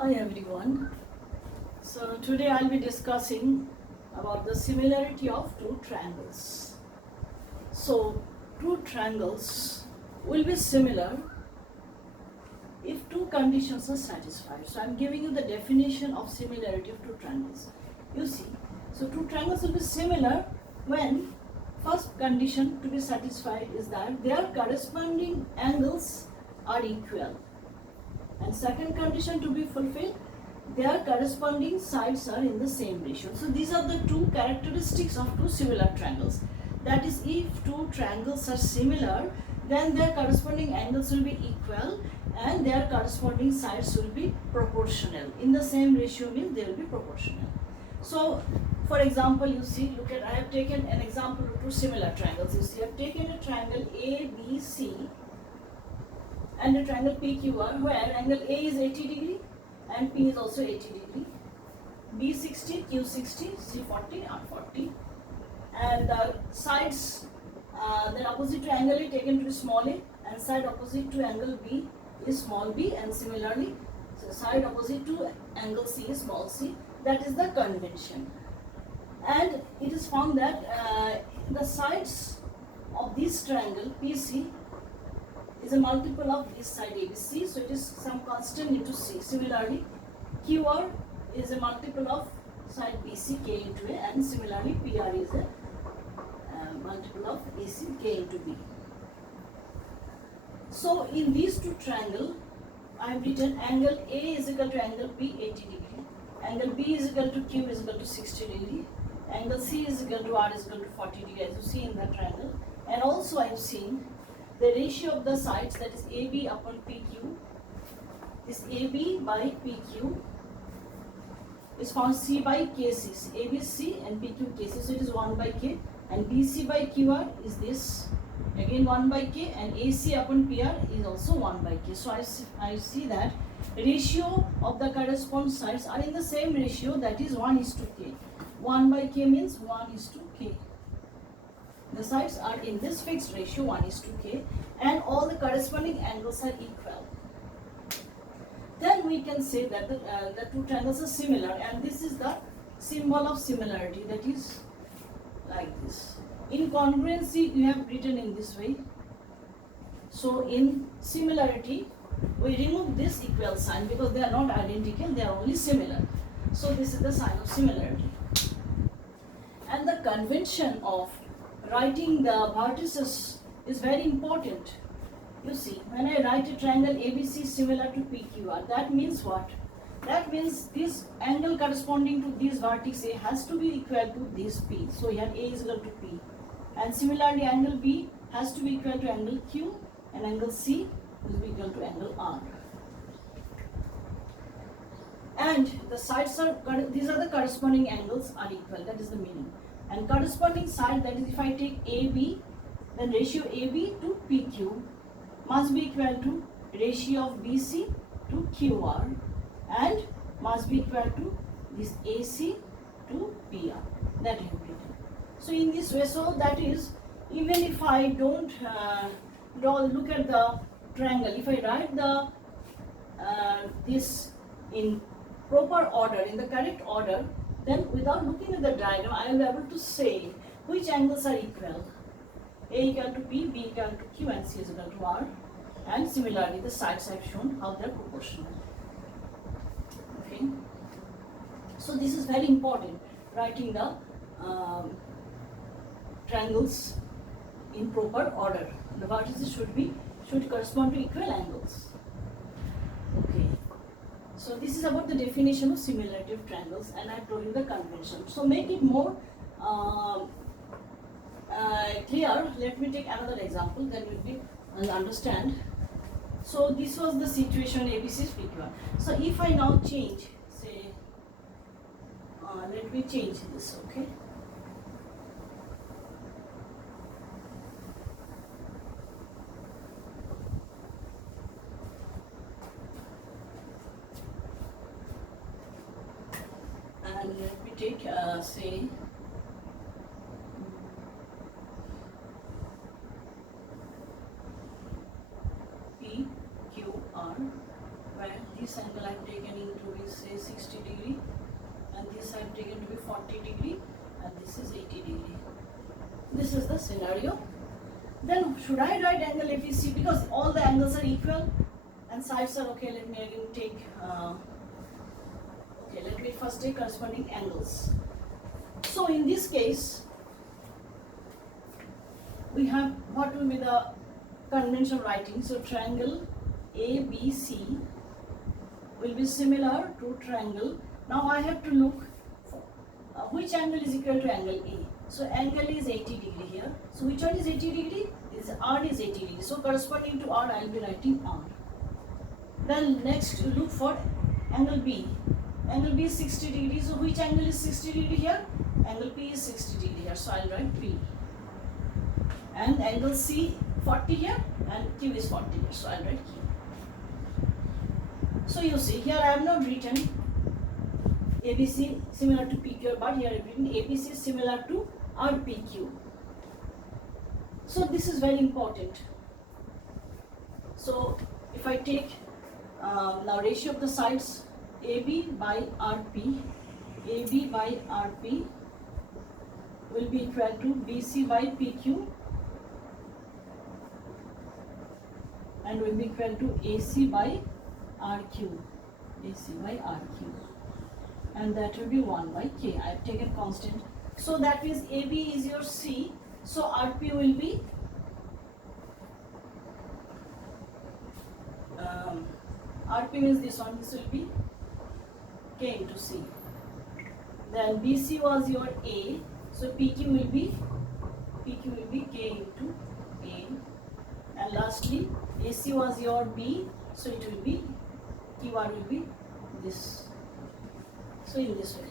Hi everyone. So today I'll be discussing about the similarity of two triangles. So two triangles will be similar if two conditions are satisfied. So I'm giving you the definition of similarity of two triangles. You see, so two triangles will be similar when first condition to be satisfied is that their corresponding angles are equal. And second condition to be fulfilled, their corresponding sides are in the same ratio. So these are the two characteristics of two similar triangles. That is, if two triangles are similar, then their corresponding angles will be equal and their corresponding sides will be proportional. In the same ratio means they will be proportional. So for example, you see, look at, I have taken an example of two similar triangles. You see, I have taken a triangle ABC and a triangle PQR where angle A is 80 degree and P is also 80 degree. B 60, Q 60, C 40, R 40. And the sides, the opposite to angle A taken to be small a, and side opposite to angle B is small b, and similarly, so side opposite to angle C is small c. That is the convention. And it is found that the sides of this triangle PC is a multiple of this side ABC, so it is some constant into C. Similarly, QR is a multiple of side BC K into A, and similarly PR is a multiple of AC K into B. So in these two triangles, I have written angle A is equal to angle B 80 degree, angle B is equal to Q is equal to 60 degree, angle C is equal to R is equal to 40 degree, as you see in the triangle. And also I have seen the ratio of the sides, that is AB upon PQ, this AB by PQ is found C by KC, ABC and PQ KC, so it is 1 by K, and BC by QR is this, again 1 by K, and AC upon PR is also 1 by K. So I see that ratio of the corresponding sides are in the same ratio, that is 1 is to K. 1 by K means 1 is to K. The sides are in this fixed ratio 1 is to K, and all the corresponding angles are equal. Then we can say that the two triangles are similar, and this is the symbol of similarity, that is like this. In congruency, you have written in this way. So in similarity, we remove this equal sign because they are not identical, they are only similar. So this is the sign of similarity. And the convention of writing the vertices is very important. You see, when I write a triangle ABC similar to PQR, that means what? That means this angle corresponding to this vertex A has to be equal to this P. So here A is equal to P. And similarly, angle B has to be equal to angle Q, and angle C will be equal to angle R. And the sides are, these are the corresponding angles are equal, that is the meaning. And corresponding side, that is if I take AB, then ratio AB to PQ must be equal to ratio of BC to QR, and must be equal to this AC to PR. That I have written. So in this way, so that is, even if I don't look at the triangle, if I write the this in proper order, in the correct order, then without looking at the diagram, I will be able to say which angles are equal. A equal to P, B equal to Q, and C is equal to R. And similarly, the sides have shown how they are proportional. Okay. So this is very important, writing the triangles in proper order. The vertices should correspond to equal angles. Okay. So this is about the definition of similarity of triangles, and I have told you the convention. So make it more clear, let me take another example, then we'll understand. So this was the situation ABC is PQR. So if I now change, say, let me change this, okay? And let me take, say, PQR, where this this angle I have taken into be say 60 degree, and this I have taken to be 40 degree, and this is 80 degree. This is the scenario. Then should I write angle ABC because all the angles are equal and sides are okay? Let me again take let me first take corresponding angles. So in this case, we have what will be the conventional writing. So triangle ABC will be similar to triangle. Now I have to look for which angle is equal to angle A. So angle is 80 degree here. So which one is 80 degree? This R is 80 degree. So corresponding to R, I will be writing R. Then next look for angle B. Angle B is 60 degree. So which angle is 60 degree here? Angle P is 60 degree here. So I will write P. And angle C 40 here and Q is 40 here. So I will write Q. So you see here I have not written ABC similar to PQ, but here I have written ABC similar to RPQ. So this is very important. So if I take now ratio of the sides, AB by RP, AB by RP will be equal to BC by PQ and will be equal to AC by RQ, AC by RQ, and that will be 1 by K. I have taken constant. So that means AB is your C, so RP will be RP means this one, this will be K into C. Then BC was your A, so PQ will be K into A. And lastly, AC was your B, so it will be QR will be this. So in this way.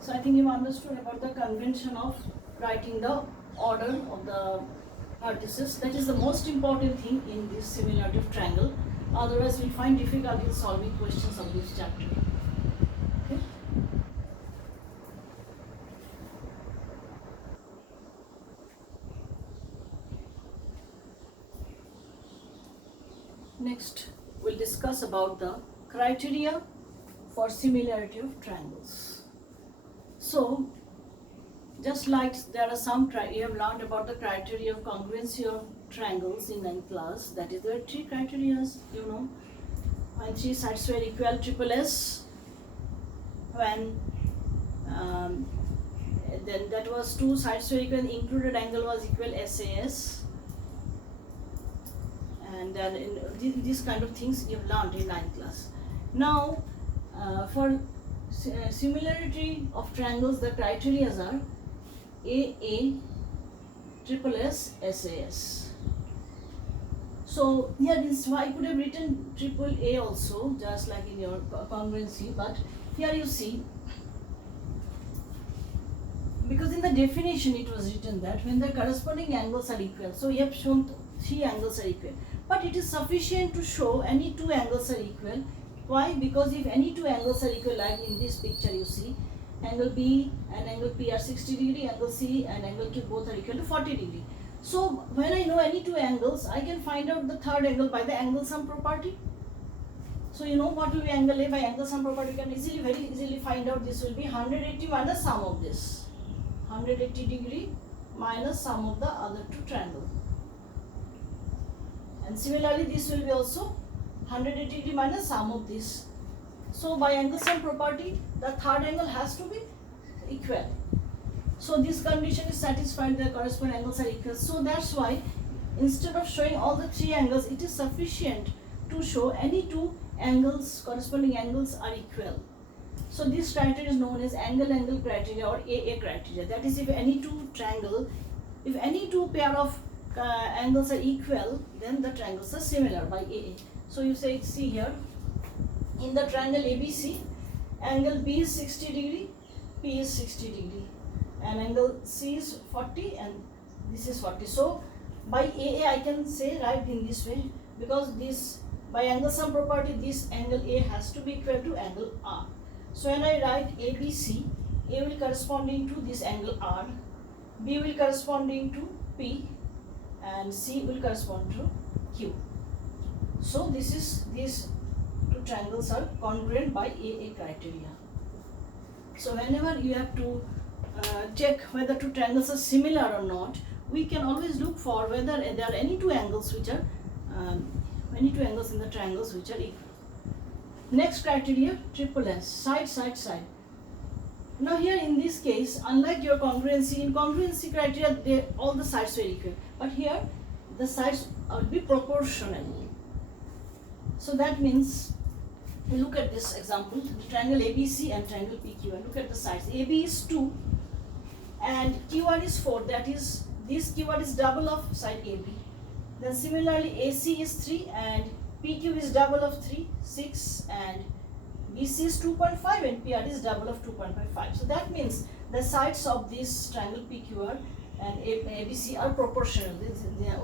So I think you understood about the convention of writing the order of the vertices. That is the most important thing in this similarity of triangle. Otherwise, we'll find difficulty in solving questions of this chapter. Okay. Next, we'll discuss about the criteria for similarity of triangles. So, just like there are some, you have learned about the criteria of congruency of triangles in 9th class. That is, there are 3 criteria, you know. When 3 sides were equal, triple S. When then that was 2 sides were equal, included angle was equal SAS. And then in these kind of things you have learned in 9th class. Now, for similarity of triangles, the criteria are AA, triple S, SAS. So here this, I could have written triple A also, just like in your congruency, but here you see, because in the definition it was written that when the corresponding angles are equal, so we have shown 3 angles are equal, but it is sufficient to show any 2 angles are equal. Why? Because if any 2 angles are equal, like in this picture you see, angle B and angle P are 60 degree, angle C and angle Q both are equal to 40 degree. So when I know any 2 angles, I can find out the third angle by the angle sum property. So you know what will be angle A by angle sum property, you can very easily find out. This will be 180 minus sum of this. 180 degree minus sum of the other 2 triangles. And similarly this will be also 180 degree minus sum of this. So by angle sum property, the third angle has to be equal. So this condition is satisfied, the corresponding angles are equal. So that's why instead of showing all the 3 angles, it is sufficient to show any 2 angles, corresponding angles are equal. So this criteria is known as angle-angle criteria or AA criteria. That is, if any 2 triangle, if any 2 pair of angles are equal, then the triangles are similar by AA. So you say, see here, in the triangle ABC, angle B is 60 degree, P is 60 degree, and angle C is 40 and this is 40. So by AA I can say right in this way, because this by angle sum property, this angle A has to be equal to angle R. So when I write ABC, A will corresponding to this angle R, B will corresponding to P, and C will correspond to Q. So this is this triangles are congruent by AA criteria. So whenever you have to check whether two triangles are similar or not, we can always look for whether there are any two angles which are any two angles in the triangles which are equal. Next criteria, triple S, side, side, side. Now here in this case, unlike your congruency, in congruency criteria, all the sides were equal. But here, the sides will be proportional. So that means, we look at this example, the triangle ABC and triangle PQR. Look at the sides. AB is 2 and QR is 4. That is, this QR is double of side AB. Then similarly, AC is 3 and PQ is double of 3, 6, and BC is 2.5 and PR is double of 2.5. So that means the sides of this triangle PQR and ABC are proportional.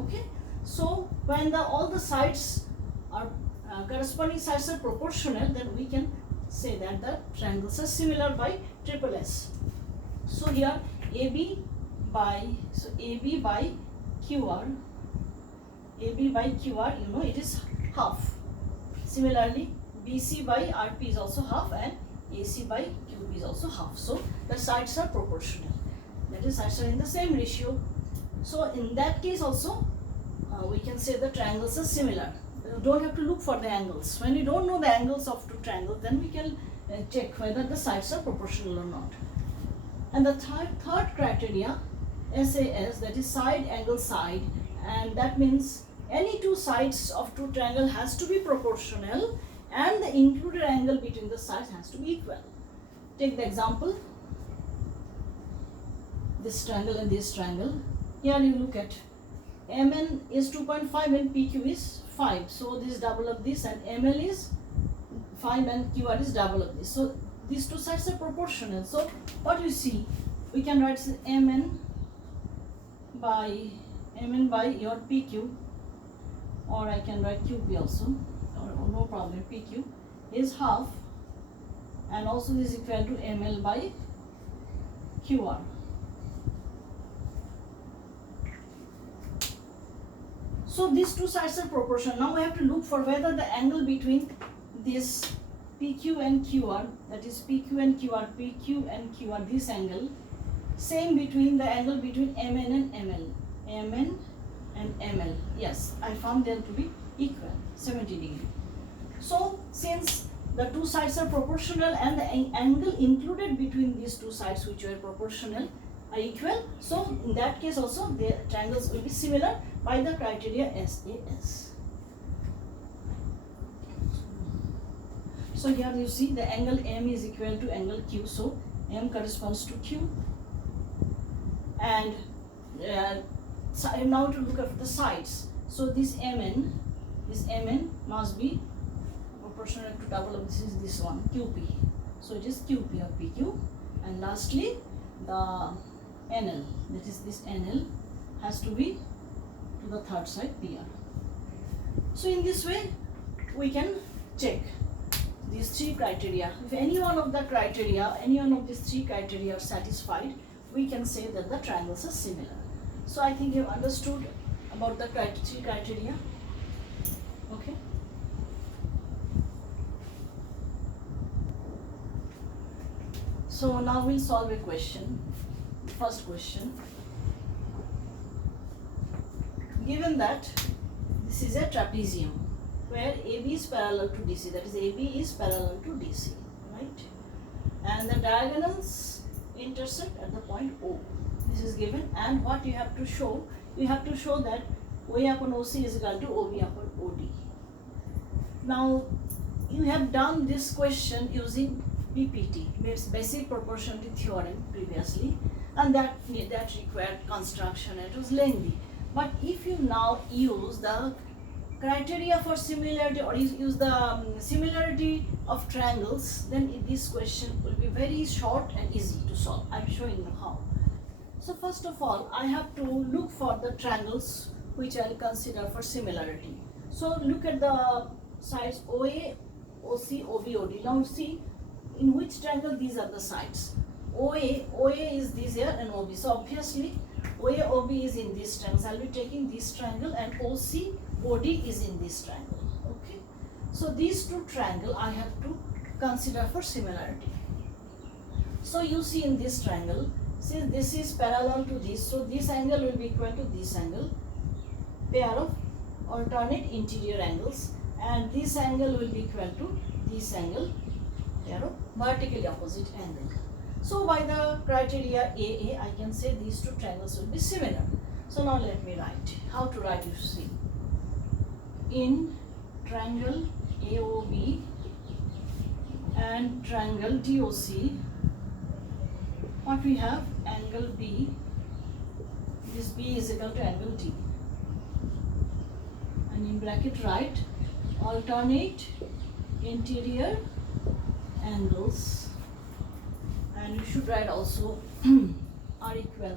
Okay. So when all the sides are corresponding sides are proportional, then we can say that the triangles are similar by triple S. So here AB by QR, it is half. Similarly, BC by RP is also half and AC by QP is also half. So the sides are proportional. That is, sides are in the same ratio. So in that case also, we can say the triangles are similar. You don't have to look for the angles. When you don't know the angles of two triangles, then we can check whether the sides are proportional or not. And the third criteria, SAS, that is side angle side, and that means any two sides of two triangle has to be proportional and the included angle between the sides has to be equal. Take the example, this triangle and this triangle. Here you look at MN is 2.5 and PQ is 5. So this is double of this, and ML is 5 and QR is double of this. So these two sides are proportional. So what you see, we can write MN by your PQ, or I can write QP also, or no problem, PQ is half, and also this is equal to ML by QR. So these two sides are proportional. Now we have to look for whether the angle between this PQ and QR, that is PQ and QR, this angle, same between the angle between MN and ML. MN and ML. Yes, I found them to be equal, 70 degree. So since the two sides are proportional and the angle included between these two sides which are proportional are equal, so in that case also the triangles will be similar by the criteria SAS. So here you see the angle M is equal to angle Q, so M corresponds to Q. And now to look at the sides. So this MN must be proportional to double of this one, QP. So it is QP or PQ. And lastly, the NL, that is this NL, has to be to the third side, PR. So in this way, we can check these three criteria. If any one of these three criteria are satisfied, we can say that the triangles are similar. So I think you have understood about the three criteria. Okay. So now we'll solve a question. First question. Given that this is a trapezium where AB is parallel to DC, that is AB is parallel to DC, right? And the diagonals intersect at the point O. This is given, and what you have to show? You have to show that OA upon OC is equal to OB upon OD. Now, you have done this question using BPT, basic proportionality theorem previously, and that required construction. It was lengthy. But if you now use the criteria for similarity, or use the similarity of triangles, then this question will be very short and easy to solve. I'm showing you how. So first of all, I have to look for the triangles which I'll consider for similarity. So look at the sides OA, OC, OB, OD. Now see in which triangle these are the sides. OA is this here, and OB. So obviously OA, OB is in this triangle. So I'll be taking this triangle, and OC, OD is in this triangle. Okay. So these two triangle I have to consider for similarity. So you see in this triangle, since this is parallel to this, so this angle will be equal to this angle, pair of alternate interior angles, and this angle will be equal to this angle, pair of vertically opposite angle. So by the criteria AA, I can say these two triangles will be similar. So now let me write. How to write, you see. In triangle AOB and triangle DOC, what we have, angle B, this B is equal to angle D. And in bracket write alternate interior angles, and you should write also R equal,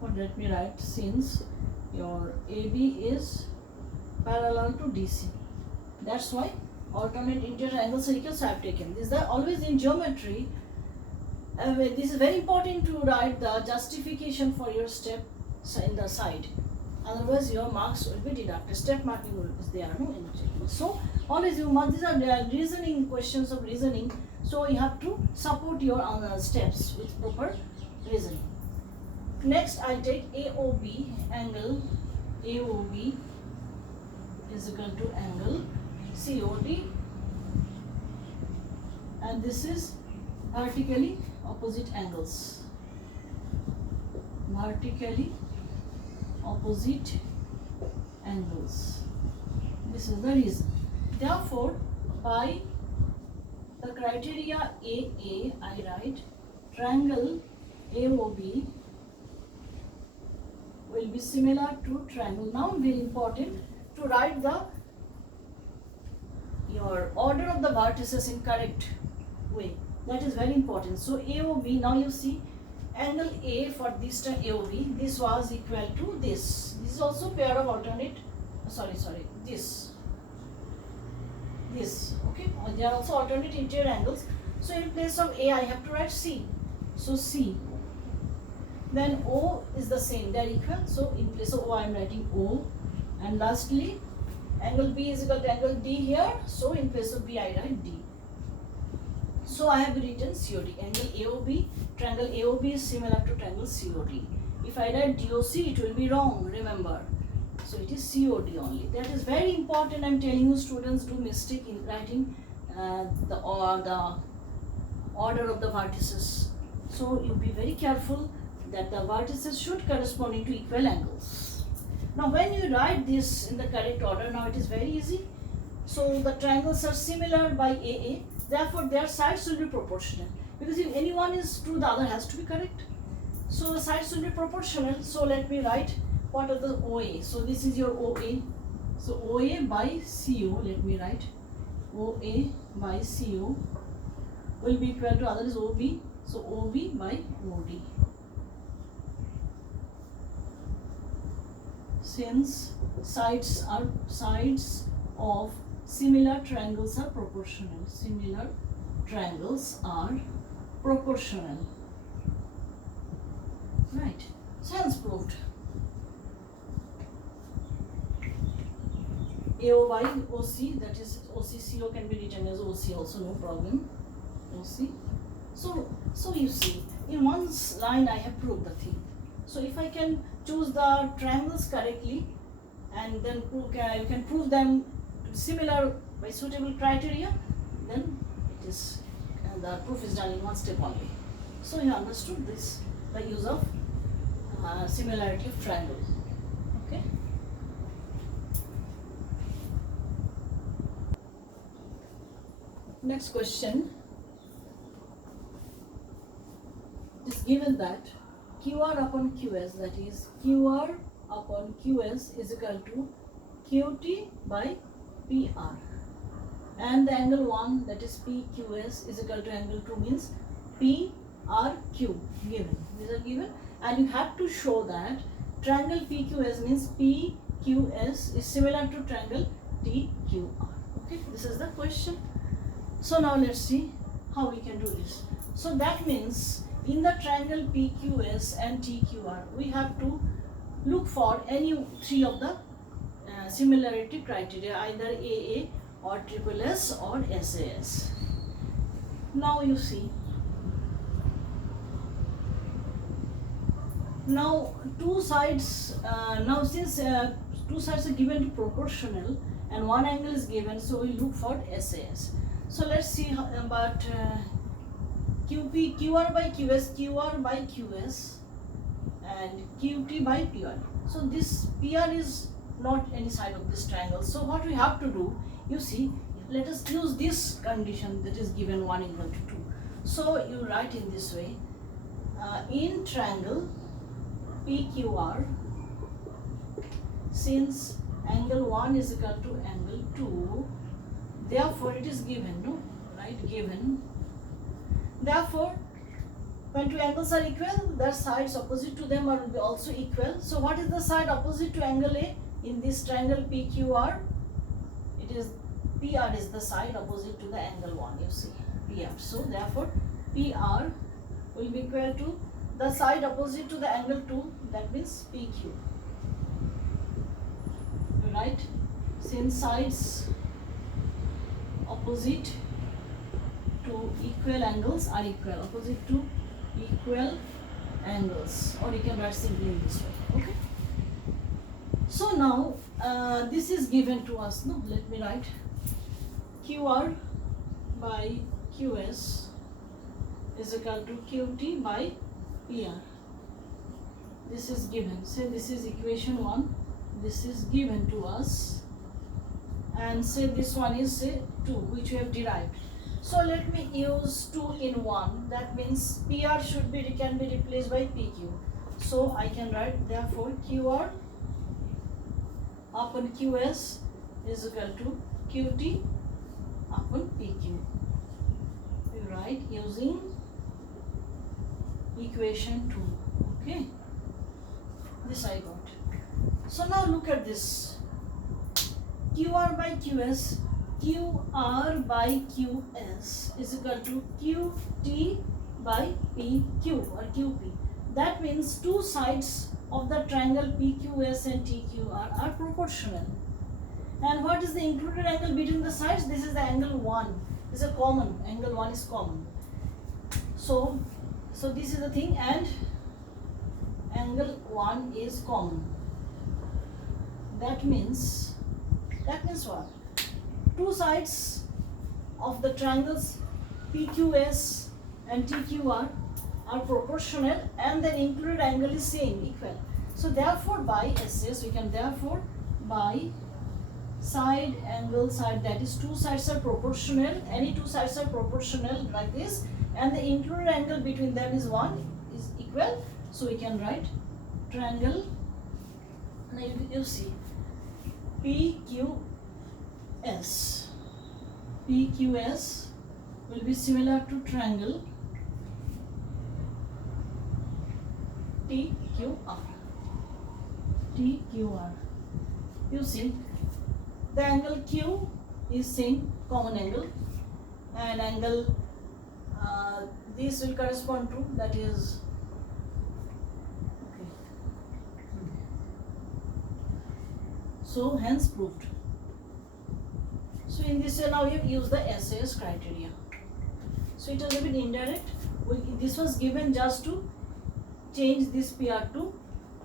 or let me write, since your AB is parallel to DC, that's why alternate interior angles are equal, so I have taken this. That always in geometry, this is very important to write the justification for your step in the side, otherwise your marks will be deducted. Step marking will be there, no, in the checkbook. So always you must, these are reasoning questions of reasoning, so you have to support your steps with proper reasoning. Next I take AOB, angle AOB is equal to angle COD, and this is vertically opposite angles, vertically opposite angles. This is the reason. Therefore, by the criteria AA, I write triangle AOB will be similar to triangle. Now very important to write your order of the vertices in correct way. That is very important. So AOB, now you see angle A for this time AOB, this was equal to this. This is also pair of alternate, this, okay. They are also alternate interior angles. So in place of A, I have to write C. So C. Then O is the same, they are equal. So in place of O, I am writing O. And lastly, angle B is equal to angle D here. So in place of B, I write D. So I have written COD. Angle AOB, triangle AOB is similar to triangle COD. If I write DOC, it will be wrong, remember. So it is COD only. That is very important. I am telling you, students do mistake in writing the order of the vertices. So you be very careful that the vertices should correspond to equal angles. Now when you write this in the correct order, now it is very easy. So the triangles are similar by AA. Therefore, their sides will be proportional, because if any one is true, the other has to be correct. So the sides will be proportional. So let me write what are the OA. So this is your OA. So OA by CO, let me write OA by CO will be equal to, other is OB. So OB by OD. Since sides of similar triangles are proportional. Similar triangles are proportional. Right. So hence proved. AO by OC, that is OCCO can be written as OC also, no problem. OC. So you see, in one line I have proved the thing. So if I can choose the triangles correctly and then you can prove them similar by suitable criteria, then it is the proof is done in one step only. So you understood this by use of similarity of triangle. Okay. Next question is given that QR upon QS, that is QR upon QS is equal to QT by PR, and the angle 1, that is PQS, is equal to angle 2, means PRQ given. These are given, and you have to show that triangle PQS means PQS is similar to triangle TQR. Okay, this is the question. So now let's see how we can do this. So that means in the triangle PQS and TQR, we have to look for any three of the similarity criteria, either AA or SSS or SAS. Now you see, now two sides, now since two sides are given proportional and one angle is given, so we look for SAS. So let's see how, about QR by QS, QR by QS and QT by PR. So this PR is not any side of this triangle. So what we have to do, you see, let us use this condition that is given 1 equal to 2. So you write in this way, in triangle PQR, since angle 1 is equal to angle 2, therefore it is given, no? Right, given. Therefore, when two angles are equal, their sides opposite to them will be also equal. So what is the side opposite to angle A in this triangle PQR? It is PR is the side opposite to the angle 1, you see, PR. So therefore PR will be equal to the side opposite to the angle 2, that means PQ. Right? Since sides opposite to equal angles are equal, opposite to equal angles, or you can write simply in this way. Okay. So now this is given to us. No, let me write QR by QS is equal to QT by PR. This is given. Say this is equation 1. This is given to us, and say this one is say 2, which we have derived. So let me use 2 in 1. That means PR can be replaced by PQ. So I can write therefore QR upon QS is equal to QT upon PQ. We write using equation 2. Okay. This I got. So now look at this. QR by QS, QR by QS is equal to QT by PQ or QP. That means two sides of the triangle PQS and TQR are proportional. And what is the included angle between the sides? This is the angle 1. This is a common. Angle 1 is common. So this is the thing, and angle 1 is common. That means what? Two sides of the triangles PQS and TQR are proportional, and their included angle is same, equal. So therefore by SS we can therefore by side angle side, that is two sides are proportional, any two sides are proportional like this, and the included angle between them is 1 is equal. So we can write triangle, now you see PQS will be similar to triangle TQR. You see, the angle Q is same, common angle, and angle this will correspond to, that is okay. So hence proved. So in this way now you have used the SAS criteria. So it was a bit indirect. This was given just to change this PR to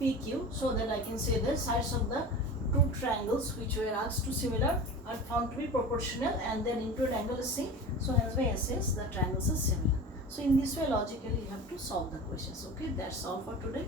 PQ, so that I can say the sides of the two triangles which were asked to similar are found to be proportional, and their included angle is same. So hence by SAS the triangles are similar. So in this way logically you have to solve the questions. Okay, that's all for today.